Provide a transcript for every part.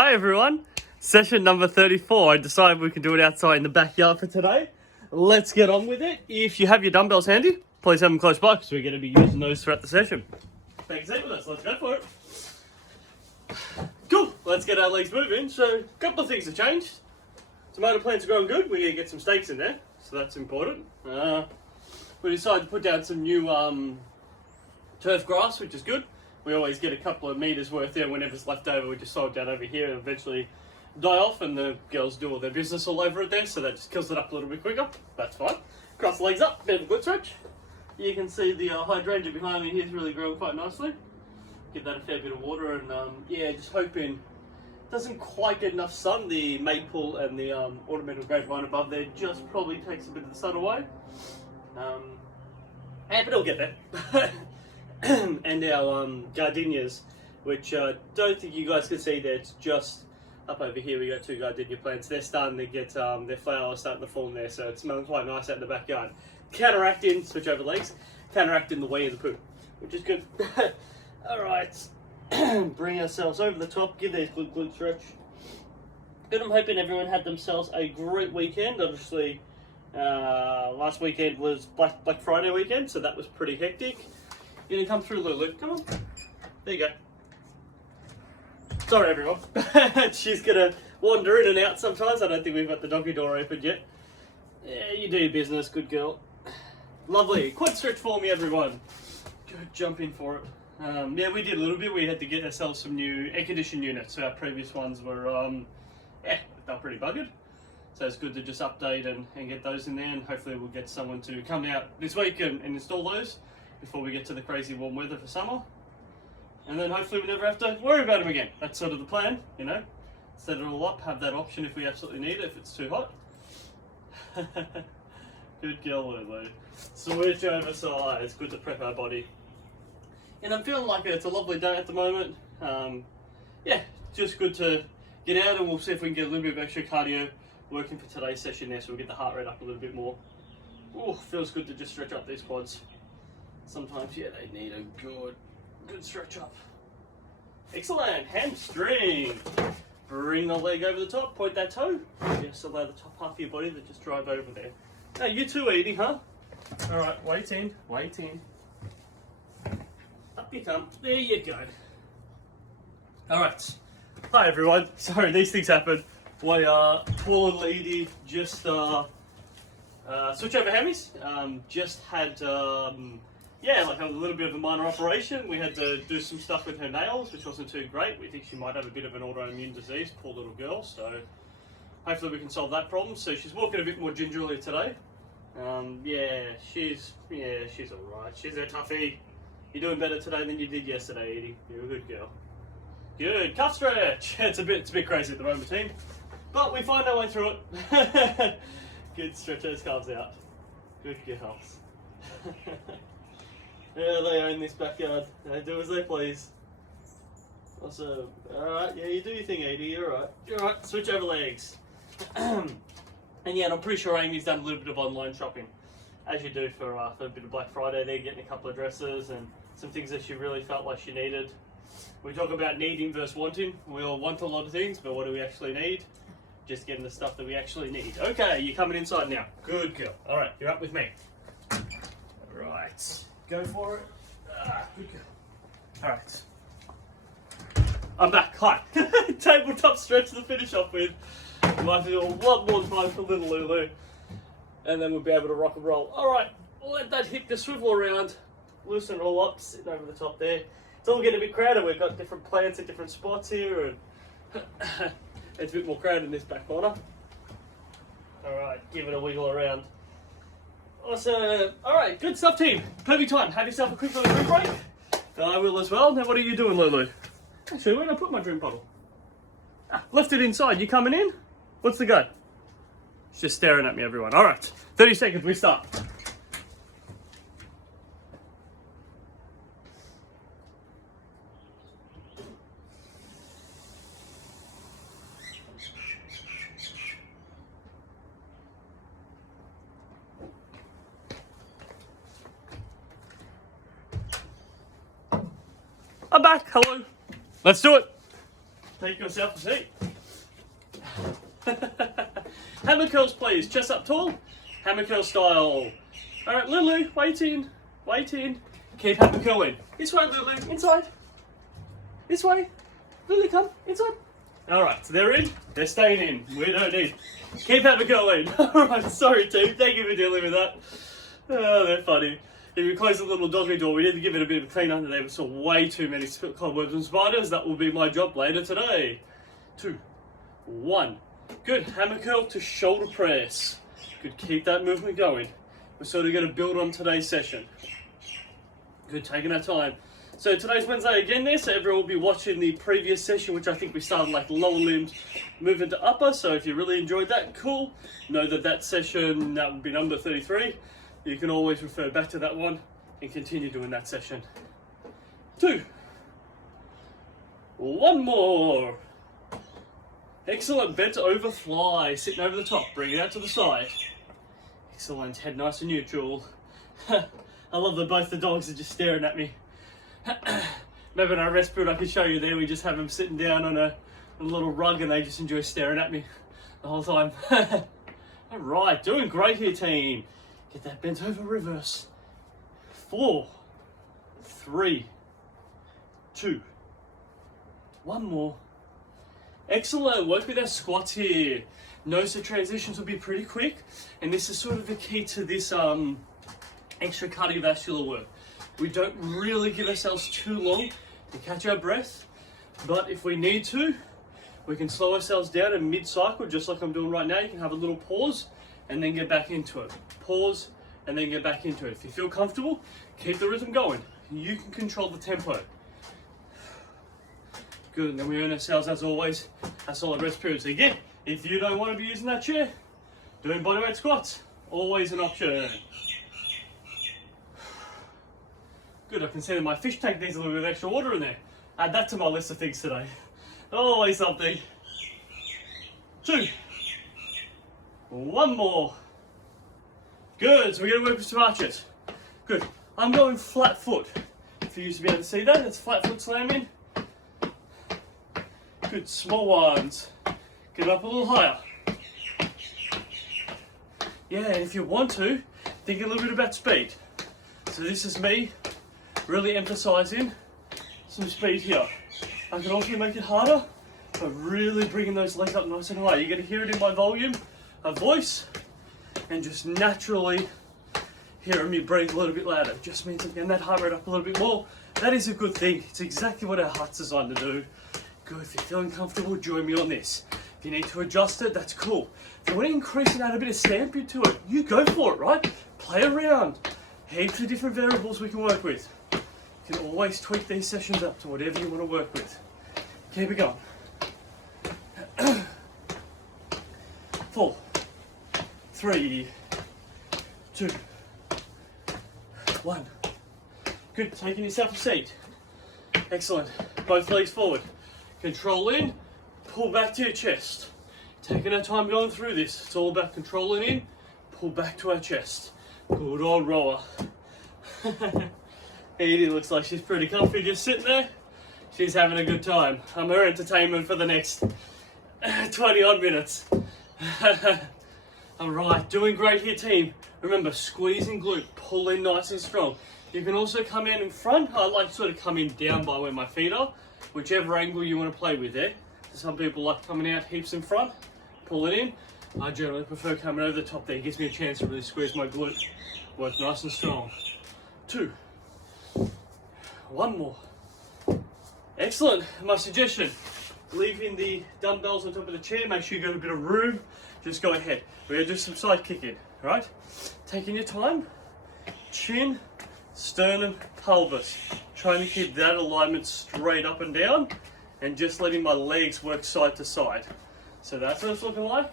Hi everyone, session number 34. I decided we can do it outside in the backyard for today. Let's get on with it. If you have your dumbbells handy, please have them close by because we're going to be using those throughout the session. Take a seat with us, let's go for it. Cool, let's get our legs moving. So, a couple of things have changed. Tomato plants are growing good, we're going to get some stakes in there, so that's important. We decided to put down some new turf grass, which is good. We always get a couple of meters worth there. Whenever's left over, we just sow it down over here and eventually die off, and the girls do all their business all over it there, so that just kills it up a little bit quicker. That's fine. Cross the legs up, bit of a glute stretch. You can see the hydrangea behind me here is really growing quite nicely. Give that a fair bit of water, and yeah, just hoping it doesn't quite get enough sun. The maple and the ornamental grapevine above there just probably takes a bit of the sun away. But it'll get there. And our gardenias, which don't think you guys can see there, it's just up over here. We got two gardenia plants. They're starting to get their flowers starting to form there, so it's smelling quite nice out in the backyard. Counteracting, switch over legs, counteracting the way of the poo, which is good. Alright, bring ourselves over the top, give these glute stretch. Good, I'm hoping everyone had themselves a great weekend. Obviously, last weekend was Black Friday weekend, so that was pretty hectic. You gonna come through, Lulu? Come on. There you go. Sorry, everyone. She's gonna wander in and out sometimes. I don't think we've got the doggy door open yet. Yeah, you do your business, good girl. Lovely. Quad stretch for me, everyone. Good, jump in for it. Yeah, we did a little bit. We had to get ourselves some new air conditioning units. So our previous ones were, yeah, they were pretty buggered. So it's good to just update and get those in there, and hopefully we'll get someone to come out this week and install those before we get to the crazy warm weather for summer. And then hopefully we never have to worry about them again. That's sort of the plan, you know. Set it all up, have that option if we absolutely need it, if it's too hot. Good girl, Lulu. Switch over sides, good to prep our body. And I'm feeling like it's a lovely day at the moment. Yeah, just good to get out, and we'll see if we can get a little bit of extra cardio working for today's session there, so we'll get the heart rate up a little bit more. Ooh, feels good to just stretch up these quads. Sometimes, yeah, they need a good stretch up. Excellent, hamstring. Bring the leg over the top, point that toe. Just allow the top half of your body to just drive over there. Now, you too, Edie, huh? All right, weight in. Up you come, there you go. All right, hi everyone. Sorry, these things happen. We poor little Edie just switch over hammies. Just had yeah, like a little bit of a minor operation. We had to do some stuff with her nails, which wasn't too great. We think she might have a bit of an autoimmune disease, poor little girl. So hopefully we can solve that problem. So she's walking a bit more gingerly today. Yeah, she's all right. She's a toughie. You're doing better today than you did yesterday, Edie. You're a good girl. Good calf stretch. It's a bit crazy at the moment, team, but we find our way through it. Good, stretch those calves out. Good girls. Yeah, they own this backyard. They do as they please. Awesome. Alright, yeah, you do your thing, Edie. You're alright. You're alright. Switch over legs. And yeah, and I'm pretty sure Amy's done a little bit of online shopping, as you do for a bit of Black Friday. They're getting a couple of dresses and some things that she really felt like she needed. We talk about needing versus wanting. We all want a lot of things, but what do we actually need? Just getting the stuff that we actually need. Okay, you're coming inside now. Good girl. Alright, you're up with me. Right. Go for it. Good girl. Alright. I'm back. Hi. Tabletop stretch to finish off with. Might do a lot more time for little Lulu. And then we'll be able to rock and roll. Alright, let that hip just swivel around. Loosen it all up, sitting over the top there. It's all getting a bit crowded. We've got different plants at different spots here, and it's a bit more crowded in this back corner. Alright, give it a wiggle around. Awesome. Alright, good stuff, team. Perfect time. Have yourself a quick little drink break. I will as well. Now, what are you doing, Lulu? Actually, where did I put my drink bottle? Left it inside. You coming in? What's the go? She's just staring at me, everyone. Alright, 30 seconds, we start. I'm back. Hello. Let's do it. take yourself a seat. Hammy Curls, please. Chest up tall. Hammy Curl style. Alright, Lulu, wait in. Wait in. Keep Hammy Curling. This way, Lulu. Inside. This way. Lulu, come. Inside. Alright, so they're in. They're staying in. We don't need. Keep Hammy Curling. Alright, sorry team. Thank you for dealing with that. Oh, they're funny. If we close the little doggy door, we need to give it a bit of a clean under there. We saw way too many cobwebs and spiders. That will be my job later today. 2, 1. Good. Hammer curl to shoulder press. Good. Keep that movement going. We're sort of going to build on today's session. Good. Taking our time. So today's Wednesday again there, so everyone will be watching the previous session, which I think we started like lower limbs, moving to upper. So if you really enjoyed that, cool. Know that that session, that would be number 33. You can always refer back to that one and continue doing that session. 2. 1 more. Excellent. Bent over fly. Sitting over the top. Bring it out to the side. Excellent. Head nice and neutral. I love that both the dogs are just staring at me. Maybe in our rest period I could show you there. We just have them sitting down on a little rug and they just enjoy staring at me the whole time. Alright. Doing great here, team. Get that bent over reverse. 4, 3, 2, 1 more. Excellent. Work with our squats here. Notice the transitions will be pretty quick, and this is sort of the key to this extra cardiovascular work. We don't really give ourselves too long to catch our breath, but if we need to, we can slow ourselves down in mid-cycle, just like I'm doing right now. You can have a little pause and then get back into it. Pause and then get back into it. If you feel comfortable, keep the rhythm going. You can control the tempo. Good, and then we earn ourselves, as always, a solid rest period. So again, if you don't want to be using that chair, doing bodyweight squats, always an option. Good, I can see that my fish tank needs a little bit of extra water in there. Add that to my list of things today. Always something. 2. 1 more. Good, so we're going to work with some arches. Good, I'm going flat foot. For you to be able to see that, it's flat foot slamming. Good, small ones. Get up a little higher. Yeah, and if you want to, think a little bit about speed. So this is me really emphasizing some speed here. I can also make it harder, but really bringing those legs up nice and high. You're going to hear it in my volume of voice, and just naturally hearing me breathe a little bit louder. Just means I'm getting that heart rate up a little bit more. That is a good thing. It's exactly what our heart's designed to do. Good, if you're feeling comfortable, join me on this. If you need to adjust it, that's cool. If you want to increase and add a bit of stamping to it, you go for it, right? Play around. Heaps of different variables we can work with. You can always tweak these sessions up to whatever you want to work with. Keep it going. 4, 3, 2, 1. Good, taking yourself a seat. Excellent. Both legs forward. Control in, pull back to your chest. Taking our time going through this. It's all about controlling in, pull back to our chest. Good old rower. Edie looks like she's pretty comfy just sitting there. She's having a good time. I'm her entertainment for the next 20 odd minutes. Alright, doing great here team. Remember, squeeze and glute, pull in nice and strong. You can also come in front. I like to sort of come in down by where my feet are. Whichever angle you want to play with there. Some people like coming out heaps in front, pull it in. I generally prefer coming over the top there. It gives me a chance to really squeeze my glute. Work nice and strong. 2. 1 more. Excellent. My suggestion, leaving the dumbbells on top of the chair, make sure you got a bit of room. Just go ahead. We're going to do some side kicking, right? Taking your time, chin, sternum, pelvis. Trying to keep that alignment straight up and down, and just letting my legs work side to side. So that's what it's looking like.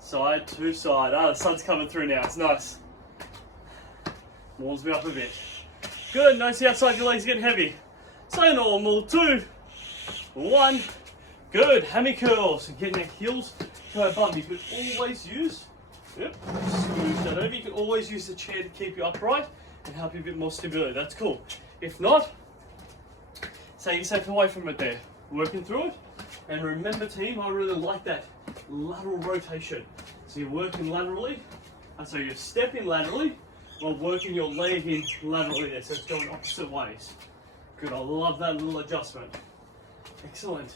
Side to side. Ah, the sun's coming through now. It's nice. Warms me up a bit. Good. Notice the outside of your legs getting heavy. So normal. 2, 1. Good. Hammy curls. Getting our heels to our bum. You can always use. Yep. Smooth that over. You can always use the chair to keep you upright and help you a bit more stability. That's cool. If not, set yourself away from it there. working through it. And remember team, I really like that lateral rotation. So you're working laterally, and so you're stepping laterally while working your leg in laterally there. So it's going opposite ways. Good, I love that little adjustment. Excellent.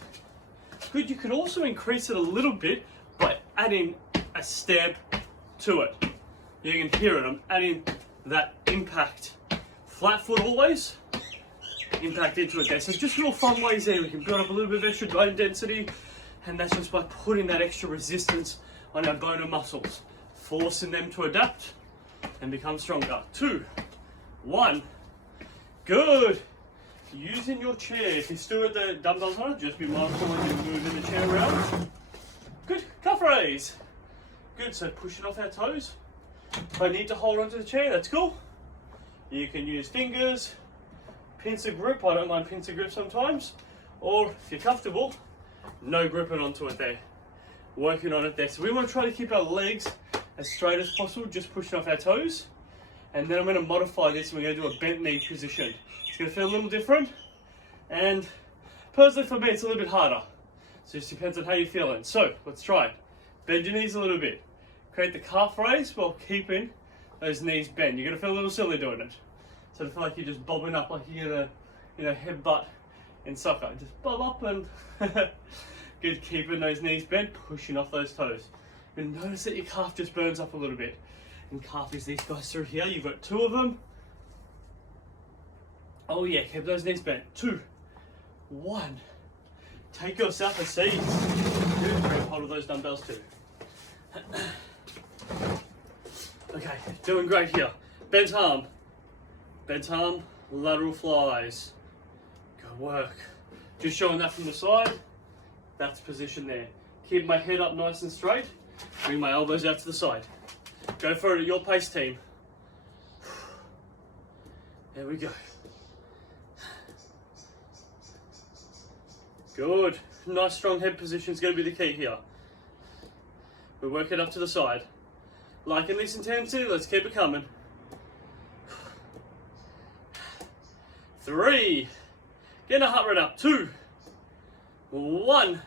Good, you could also increase it a little bit by adding a step to it. You can hear it, I'm adding that impact. Flat foot always, impact into it there. So just little fun ways there. We can build up a little bit of extra bone density, and that's just by putting that extra resistance on our bone and muscles, forcing them to adapt and become stronger. 2, 1, good. Using your chair, if you're still at the dumbbells on it, just be mindful when you're moving the chair around. Good, calf raise. Good, so pushing off our toes. If I need to hold onto the chair, that's cool. You can use fingers, pincer grip, I don't mind pincer grip sometimes. Or if you're comfortable, no gripping onto it there. Working on it there. So we want to try to keep our legs as straight as possible, just pushing off our toes. And then I'm going to modify this and we're going to do a bent knee position. It's going to feel a little different. And personally for me, it's a little bit harder. So it just depends on how you're feeling. So let's try it. Bend your knees a little bit. Create the calf raise while keeping those knees bent. You're going to feel a little silly doing it. So I feel like you're just bobbing up like you're going to headbutt in soccer. Just bob up and good, keeping those knees bent, pushing off those toes. You'll notice that your calf just burns up a little bit. And calf is these guys through here. You've got 2 of them. Oh yeah, keep those knees bent. 2, 1. Take yourself a seat. Good, grab hold of those dumbbells too. Okay, doing great here. Bent arm, lateral flies. Good work. Just showing that from the side. That's position there. Keep my head up nice and straight. Bring my elbows out to the side. Go for it at your pace, team. There we go. Good. Nice strong head position is going to be the key here. We work it up to the side. Liking this intensity, let's keep it coming. 3. Get a heart rate up. 2, 1.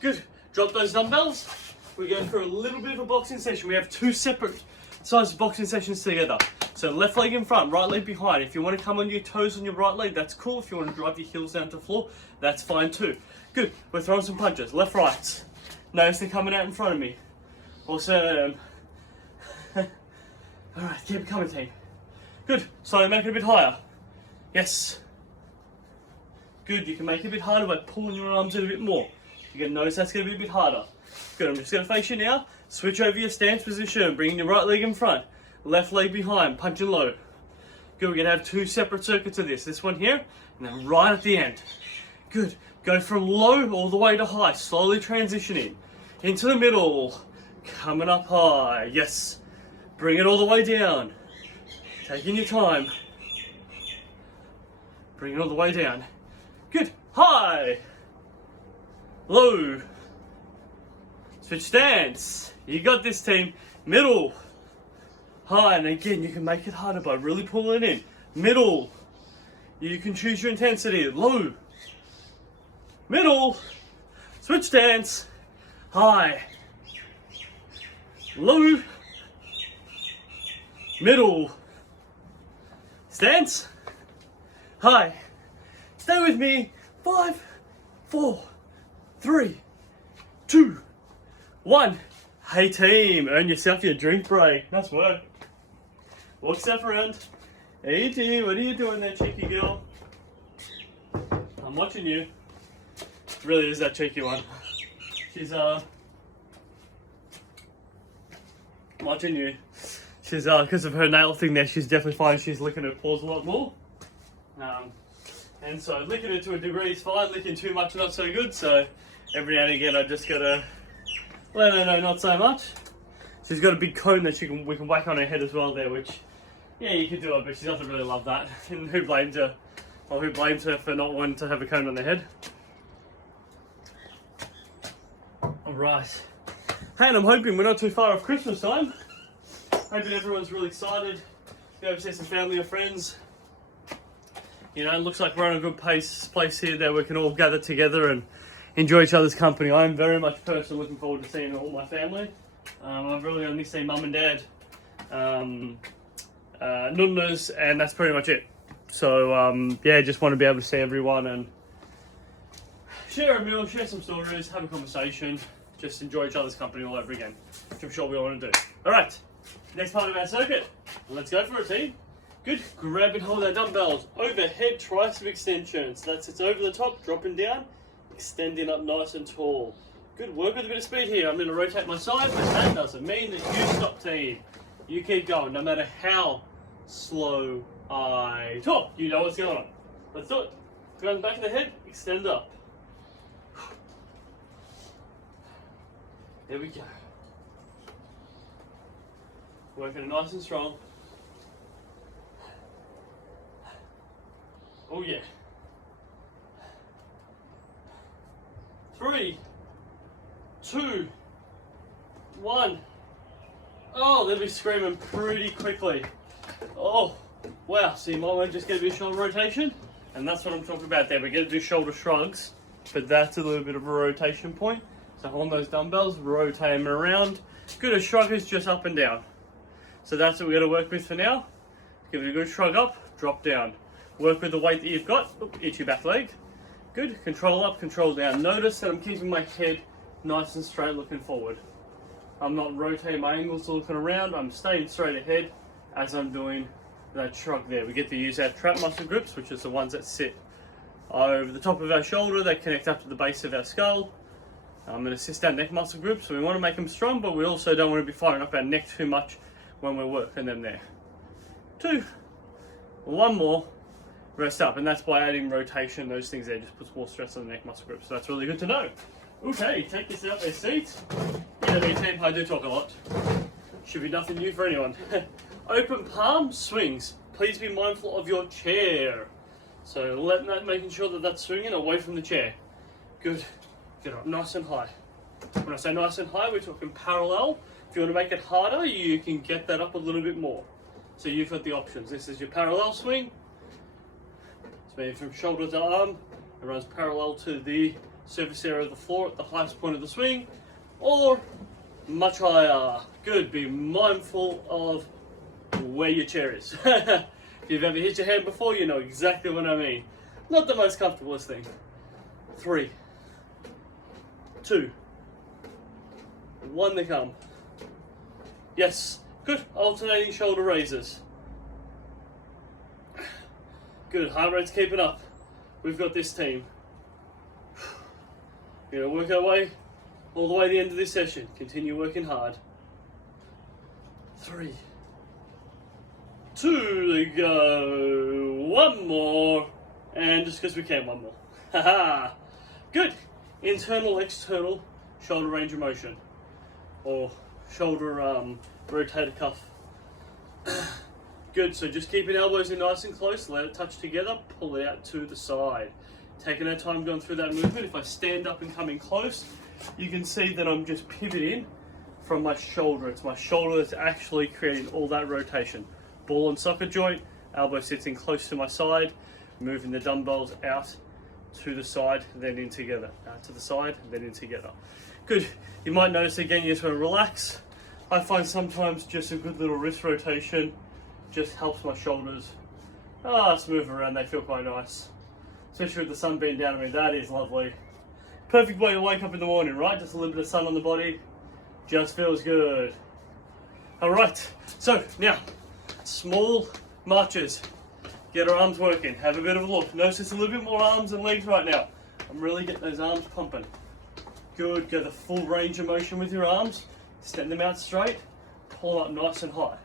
Good. Drop those dumbbells. We go for a little bit of a boxing session. We have 2 separate sized boxing sessions together. So left leg in front, right leg behind. If you want to come on your toes on your right leg, that's cool. If you want to drive your heels down to the floor, that's fine too. Good. We're throwing some punches. Left, right. Notice they're coming out in front of me. Awesome. Alright, keep it coming, team. Good. Slowly make it a bit higher. Yes. Good. You can make it a bit harder by pulling your arms in a bit more. You're going to notice that's going to be a bit harder. Good. I'm just going to face you now. Switch over your stance position. Bringing your right leg in front. Left leg behind. Punching low. Good. We're going to have 2 separate circuits of this. This one here, and then right at the end. Good. Go from low all the way to high. Slowly transitioning. Into the middle. Coming up high. Yes. Bring it all the way down. Taking your time. Bring it all the way down. Good. High. Low. Switch stance. You got this, team. Middle. High. And again, you can make it harder by really pulling it in. Middle. You can choose your intensity. Low. Middle. Switch stance. High. Low. Middle. Stance. High. Stay with me. 5, 4, 3, 2, 1. Hey team, earn yourself your drink break. Nice work. Walk yourself around. Hey team, what are you doing there, cheeky girl? I'm watching you. Really is that cheeky one. She's watching you. She's because of her nail thing there, she's definitely fine. She's licking her paws a lot more. And so licking it to a degree is fine. Licking too much, not so good. So every now and again, I just gotta let her know not so much. She's got a big cone that we can whack on her head as well there, which yeah, you could do it, but she doesn't really love that. And who blames her? Or who blames her for not wanting to have a cone on their head? Alright. Hey, and I'm hoping we're not too far off Christmas time. Hoping everyone's really excited. Go over see some family or friends. You know, it looks like we're on a good place here that we can all gather together and enjoy each other's company. I'm very much personally looking forward to seeing all my family. I've really only seen mum and dad, nunnas, and that's pretty much it. So yeah, just want to be able to see everyone and share a meal, share some stories, have a conversation, just enjoy each other's company all over again, which I'm sure we all want to do. All right, next part of our circuit. Let's go for it, team. Good. Grab and hold our dumbbells. Overhead tricep extensions. That's it's over the top, dropping down, extending up nice and tall. Good. Work with a bit of speed here. I'm going to rotate my side, but that doesn't mean that you stop, team. You keep going, no matter how slow I talk. You know what's going on. Let's do it. Go on the back of the head, extend up. There we go. Working it nice and strong. Oh yeah. 3, 2, 1. Oh, they'll be screaming pretty quickly. Oh, wow. So you might want to just get a bit of shoulder rotation. And that's what I'm talking about there. We're going to do shoulder shrugs, but that's a little bit of a rotation point. So hold those dumbbells, rotate them around. Good, a shrug is just up and down. So that's what we're going to work with for now. Give it a good shrug up, drop down. Work with the weight that you've got. Eat your back leg. Good. Control up, control down. Notice that I'm keeping my head nice and straight looking forward. I'm not rotating my angles looking around. I'm staying straight ahead as I'm doing that shrug there. We get to use our trap muscle grips, which is the ones that sit over the top of our shoulder. They connect up to the base of our skull. I'm going to assist our neck muscle grips. So we want to make them strong, but we also don't want to be firing up our neck too much when we're working them there. 2. 1 more. Rest up, and that's by adding rotation, those things there just puts more stress on the neck muscle group, so that's really good to know. Okay, take this out their seat. You know me, team, I do talk a lot. Should be nothing new for anyone. Open palm swings. Please be mindful of your chair. So making sure that that's swinging away from the chair. Good. Get up nice and high. When I say nice and high, we're talking parallel. If you want to make it harder, you can get that up a little bit more. So you've got the options. This is your parallel swing. Maybe from shoulder to arm, it runs parallel to the surface area of the floor at the highest point of the swing, or much higher. Good, be mindful of where your chair is. If you've ever hit your hand before, you know exactly what I mean. Not the most comfortablest thing. 3, 2, 1 they come. Yes, good, alternating shoulder raises. Good, heart rate's keeping up. We've got this, team. We're going to work our way all the way to the end of this session. Continue working hard. 3, 2 to go. 1 more. And just because we can, 1 more. Haha. Good. Internal, external shoulder range of motion. Or shoulder rotator cuff. Good, so just keeping elbows in nice and close, let it touch together, pull it out to the side. Taking our time going through that movement. If I stand up and come in close, you can see that I'm just pivoting from my shoulder. It's my shoulder that's actually creating all that rotation. Ball and socket joint, elbow sits in close to my side, moving the dumbbells out to the side, then in together. Out to the side, then in together. Good, you might notice again, you just want to relax. I find sometimes just a good little wrist rotation just helps my shoulders smooth around. They feel quite nice, especially with the sun being down on me. That is lovely. Perfect way to wake up in the morning, right? Just a little bit of sun on the body, just feels good. All right, so now small marches. Get our arms working, have a bit of a look. Notice it's a little bit more arms and legs right now. I'm really getting those arms pumping. Good, go the full range of motion with your arms. Extend them out straight, pull up nice and high.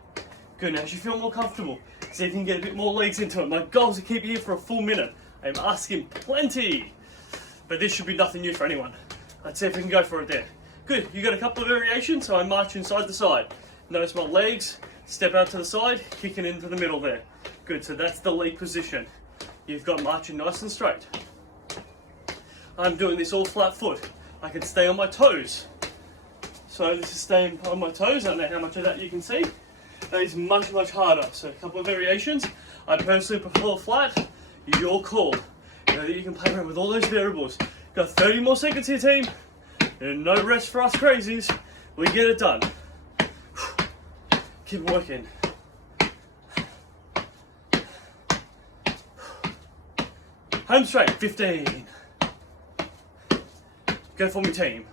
Good, now as you feel more comfortable, see if you can get a bit more legs into it. My goal is to keep you here for a full minute. I'm asking plenty, but this should be nothing new for anyone. Let's see if we can go for it there. Good, you got a couple of variations, so I march inside the side. Notice my legs, step out to the side, kicking into the middle there. Good, so that's the leg position. You've got marching nice and straight. I'm doing this all flat foot. I can stay on my toes. So this is staying on my toes. I don't know how much of that you can see. That is much, much harder. So a couple of variations. I personally prefer flat. Your call. You know that you can play around with all those variables. Got 30 more seconds here, team. And no rest for us crazies. We get it done. Keep working. Home straight, 15. Go for me, team.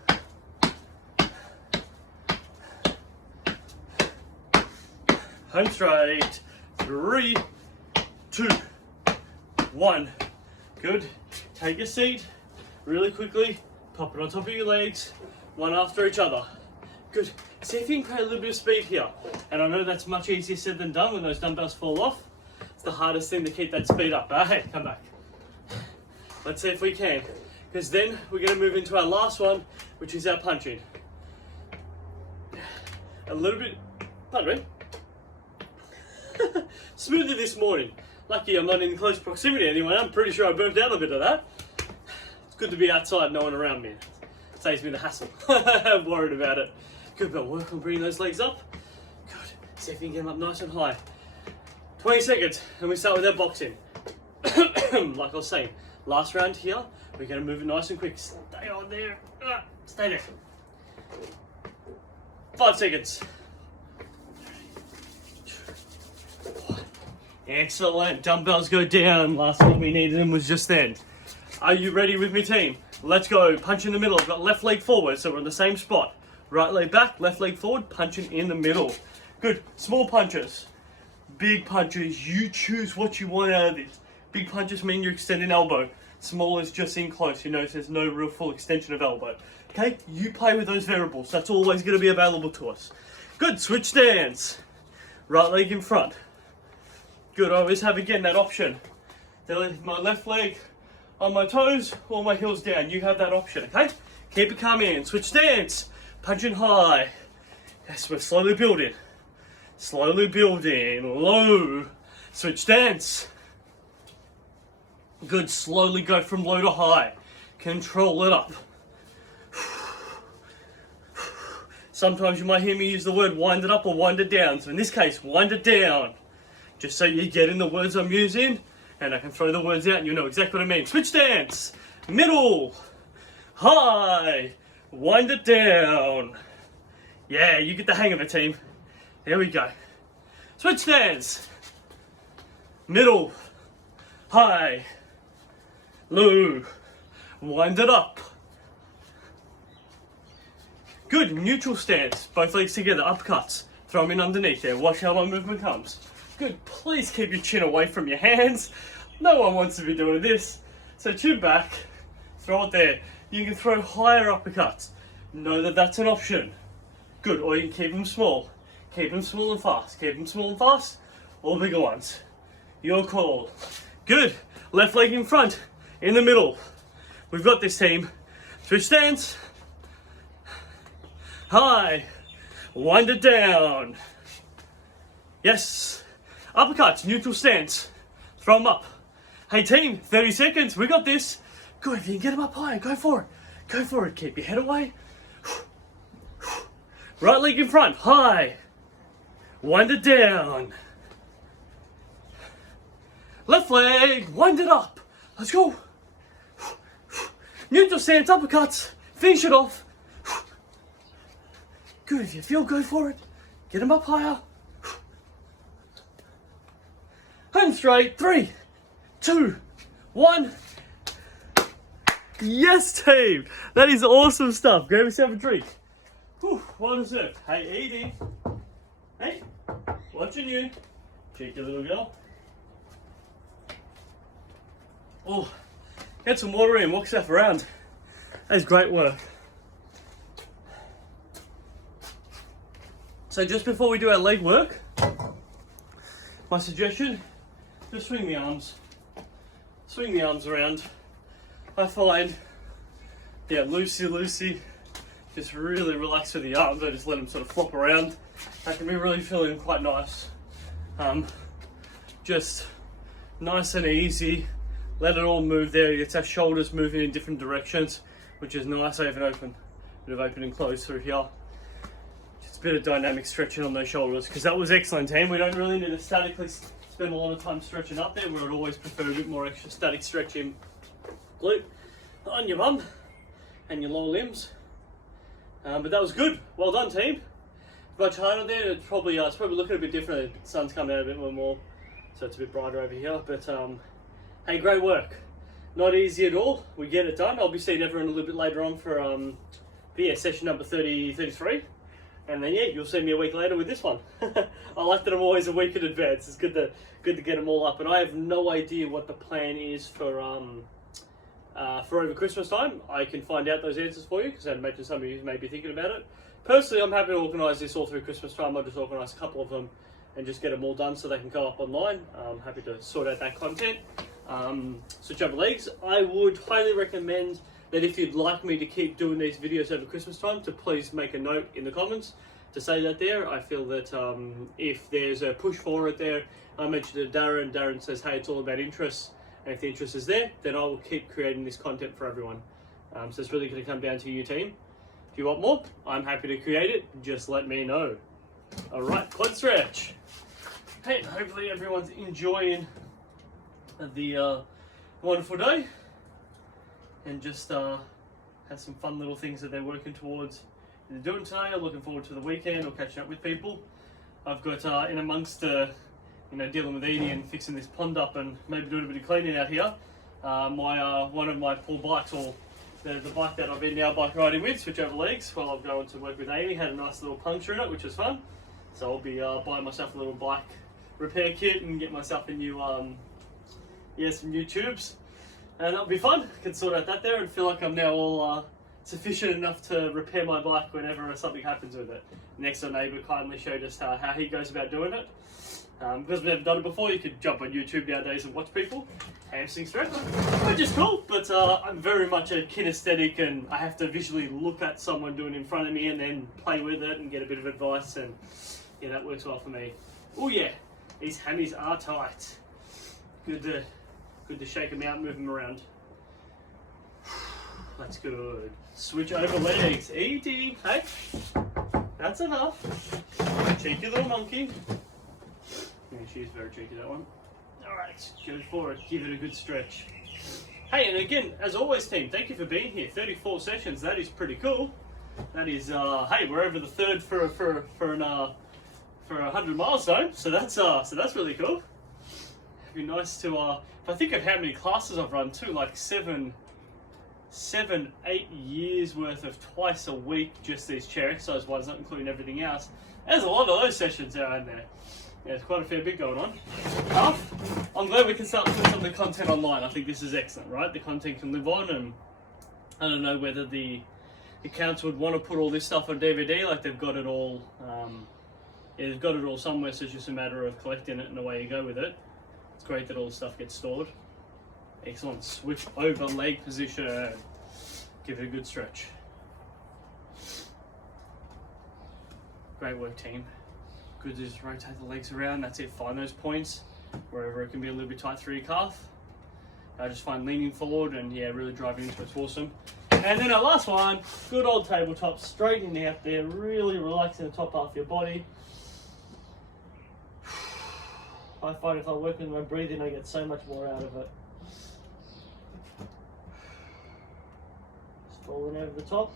Home straight, 3, 2, 1. Good. Take a seat really quickly. Pop it on top of your legs, one after each other. Good. See if you can create a little bit of speed here. And I know that's much easier said than done when those dumbbells fall off. It's the hardest thing to keep that speed up. Hey, come back. Let's see if we can. Because then we're going to move into our last one, which is our punching. A little bit, pardon me, smoother this morning. Lucky I'm not in close proximity anyway. I'm pretty sure I burnt out a bit of that. It's good to be outside, no one around me. It saves me the hassle. I'm worried about it. Good, but work on bringing those legs up. Good. See if you can get them up nice and high. 20 seconds, and we start with our boxing. Like I was saying, last round here, we're going to move it nice and quick. Stay on there. Stay there. 5 seconds. 3, 2, 1. Excellent. Dumbbells go down. Last one we needed them was just then. Are you ready with me, team? Let's go. Punch in the middle. I've got left leg forward, so we're in the same spot. Right leg back, left leg forward, punching in the middle. Good. Small punches. Big punches. You choose what you want out of this. Big punches mean you're extending elbow. Small is just in close. You notice there's no real full extension of elbow. Okay? You play with those variables. That's always going to be available to us. Good. Switch stance. Right leg in front. Good. I always have, again, that option. My left leg on my toes or my heels down. You have that option, okay? Keep it calm in. Switch stance. Punching high. Yes, we're slowly building. Slowly building. Low. Switch stance. Good. Slowly go from low to high. Control it up. Sometimes you might hear me use the word wind it up or wind it down. So in this case, wind it down. Just so you get in the words I'm using, and I can throw the words out and you know exactly what I mean. Switch stance. Middle. High. Wind it down. Yeah, you get the hang of it, team. There we go. Switch stance. Middle. High. Low. Wind it up. Good. Neutral stance. Both legs together. Uppercuts. Throw them in underneath there. Watch how my movement comes. Good. Please keep your chin away from your hands. No one wants to be doing this. So chin back. Throw it there. You can throw higher uppercuts. Know that that's an option. Good. Or you can keep them small. Keep them small and fast. Keep them small and fast. Or bigger ones. Your call. Good. Left leg in front. In the middle. We've got this, team. Switch stance. High. Wind it down. Yes. Uppercuts. Neutral stance. Throw them up. Hey, team. 30 seconds. We got this. Good. If you can get them up high, go for it. Go for it. Keep your head away. Right leg in front. High. Wind it down. Left leg. Wind it up. Let's go. Neutral stance. Uppercuts. Finish it off. Good. If you feel, go for it. Get them up higher. Home straight. 3, 2, 1. Yes, team. That is awesome stuff. Grab yourself a drink. Whew, well deserved. Hey, Edie. Hey, watching you. Cheeky little girl. Oh, get some water in, walk yourself around. That is great work. So just before we do our leg work, my suggestion, just swing the arms. Swing the arms around. I find, yeah, loosey, just really relax with the arms. I just let them sort of flop around. That can be really feeling quite nice. Just nice and easy. Let it all move there. It's our shoulders moving in different directions, which is nice. I have an bit of open and close through here. Just a bit of dynamic stretching on those shoulders, because that was excellent, team. We don't really need to spend a lot of time stretching up there, where I'd always prefer a bit more extra static stretching glute on your bum and your lower limbs. But that was good. Well done, team. Much harder there. It's probably looking a bit different. The sun's coming out a bit more, so it's a bit brighter over here. But hey, great work. Not easy at all. We get it done. I'll be seeing everyone a little bit later on for session number 33. And then you'll see me a week later with this one. I like that I'm always a week in advance. It's good to get them all up. And I have no idea what the plan is for over Christmas time. I can find out those answers for you, because I imagine some of you may be thinking about it. Personally, I'm happy to organise this all through Christmas time. I'll just organise a couple of them and just get them all done so they can go up online. I'm happy to sort out that content. Switch over legs. I would highly recommend that if you'd like me to keep doing these videos over Christmas time, to please make a note in the comments to say that there. I feel that if there's a push for it there, I mentioned it to Darren. Darren says, hey, it's all about interest. And if the interest is there, then I will keep creating this content for everyone. So it's really going to come down to you, team. If you want more, I'm happy to create it. Just let me know. All right, quad stretch. Hey, hopefully everyone's enjoying the wonderful day, and just have some fun little things that they're working towards either doing today, or looking forward to the weekend, or catching up with people. I've got in amongst dealing with Edie and fixing this pond up and maybe doing a bit of cleaning out here. One of my poor bikes, or the bike that I've been now bike riding with, switch over legs while I'm going to work with Amy, had a nice little puncture in it, which was fun. So I'll be buying myself a little bike repair kit and get myself a new some new tubes, and that'll be fun. I can sort out that there and feel like I'm now all sufficient enough to repair my bike whenever something happens with it. Next door neighbour kindly showed us how he goes about doing it. Because we've never done it before, you could jump on YouTube nowadays and watch people hamstring stretch, which is cool, but I'm very much a kinesthetic, and I have to visually look at someone doing it in front of me and then play with it and get a bit of advice, and yeah, that works well for me. Oh yeah, these hammies are tight. Good to shake them out, move them around. That's good. Switch over legs. Edie, hey, that's enough. Cheeky little monkey. Yeah, she's very cheeky, that one. Alright, go for it. Give it a good stretch. Hey, and again, as always, team, thank you for being here. 34 sessions, that is pretty cool. That is, hey, we're over the third for a 100 milestone, so that's really cool. It'd be nice to, if I think of how many classes I've run too, like 7, 8 years worth of twice a week, just these chair exercise ones, not including everything else. There's a lot of those sessions out in there. Yeah, there's quite a fair bit going on. I'm glad we can start putting some of the content online. I think this is excellent, right? The content can live on, and I don't know whether the accounts would want to put all this stuff on DVD, like they've got it all. They've got it all somewhere, so it's just a matter of collecting it and away you go with it. It's great that all the stuff gets stored. Excellent. Switch over leg position. Give it a good stretch. Great work, team. Good to just rotate the legs around. That's it. Find those points wherever it can be a little bit tight through your calf. Just find leaning forward and yeah, really driving into it. It's awesome. And then our last one, good old tabletop, straightening out there, really relaxing the top half of your body. I find if I work with my breathing, I get so much more out of it. Just falling over the top.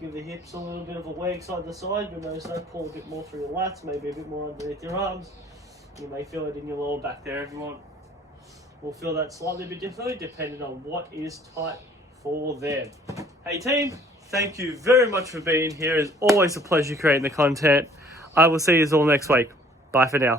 Give the hips a little bit of a wag side to side, but notice that pull a bit more through your lats, maybe a bit more underneath your arms. You may feel it in your lower back there. Everyone will feel that slightly a bit differently depending on what is tight for them. Hey team, thank you very much for being here. It's always a pleasure creating the content. I will see you all next week. Bye for now.